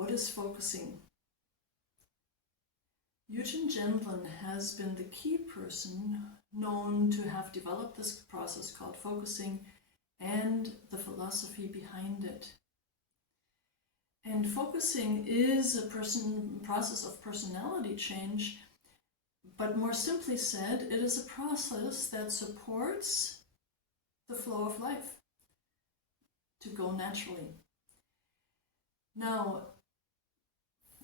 What is focusing? Eugene Gendlin has been the key person known to have developed this process called focusing and the philosophy behind it. And focusing is a process of personality change, but more simply said, it is a process that supports the flow of life to go naturally. Now,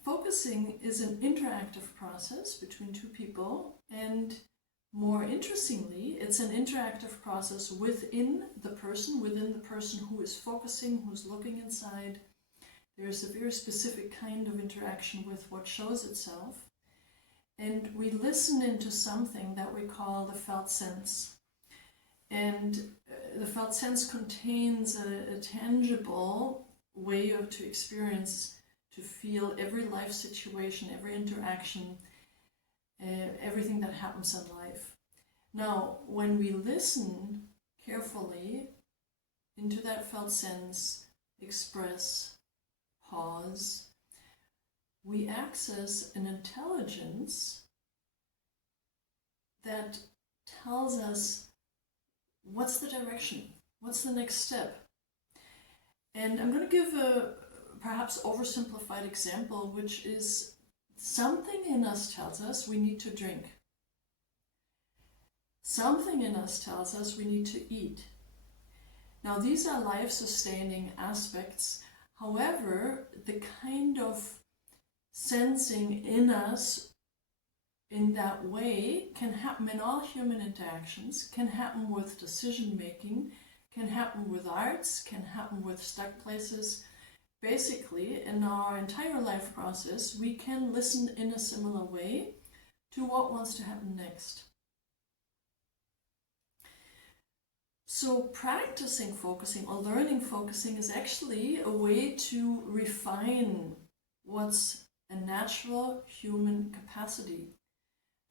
focusing is an interactive process between two people, and more interestingly, it's an interactive process within the person who is focusing, who's looking inside. There's a very specific kind of interaction with what shows itself. And we listen into something that we call the felt sense. And the felt sense contains a tangible way to experience, to feel every life situation, every interaction, everything that happens in life. Now, when we listen carefully into that felt sense, express, pause, we access an intelligence that tells us what's the direction, what's the next step. And I'm going to give a perhaps oversimplified example, which is something in us tells us we need to drink. Something in us tells us we need to eat. Now, these are life-sustaining aspects. However, the kind of sensing in us in that way can happen in all human interactions, can happen with decision-making, can happen with arts, can happen with stuck places. Basically, in our entire life process, we can listen in a similar way to what wants to happen next. So practicing focusing or learning focusing is actually a way to refine what's a natural human capacity,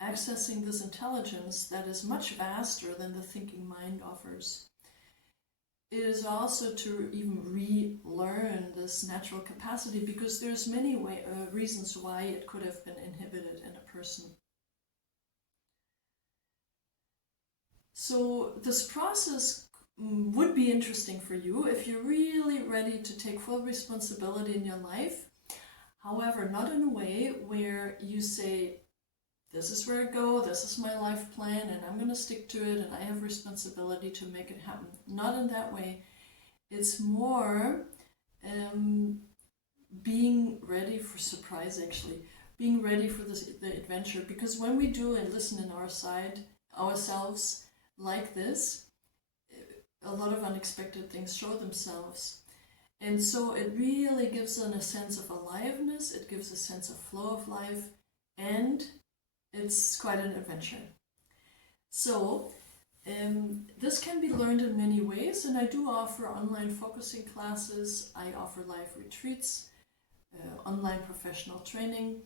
accessing this intelligence that is much vaster than the thinking mind offers. It is also to even relearn this natural capacity, because there's many reasons why it could have been inhibited in a person. So this process would be interesting for you if you're really ready to take full responsibility in your life. However, not in a way where you say, this is where I go, this is my life plan, and I'm going to stick to it, and I have responsibility to make it happen. Not in that way. It's more being ready for surprise, actually. Being ready for the adventure. Because when we do and listen in ourselves like this, a lot of unexpected things show themselves. And so it really gives them a sense of aliveness, it gives a sense of flow of life, and it's quite an adventure. So this can be learned in many ways, and I do offer online focusing classes, I offer live retreats, online professional training,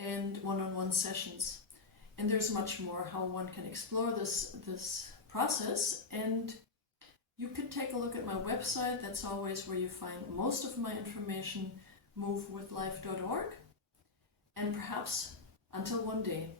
and one-on-one sessions. And there's much more how one can explore this process, and you can take a look at my website. That's always where you find most of my information, movewithlife.org, and perhaps until one day.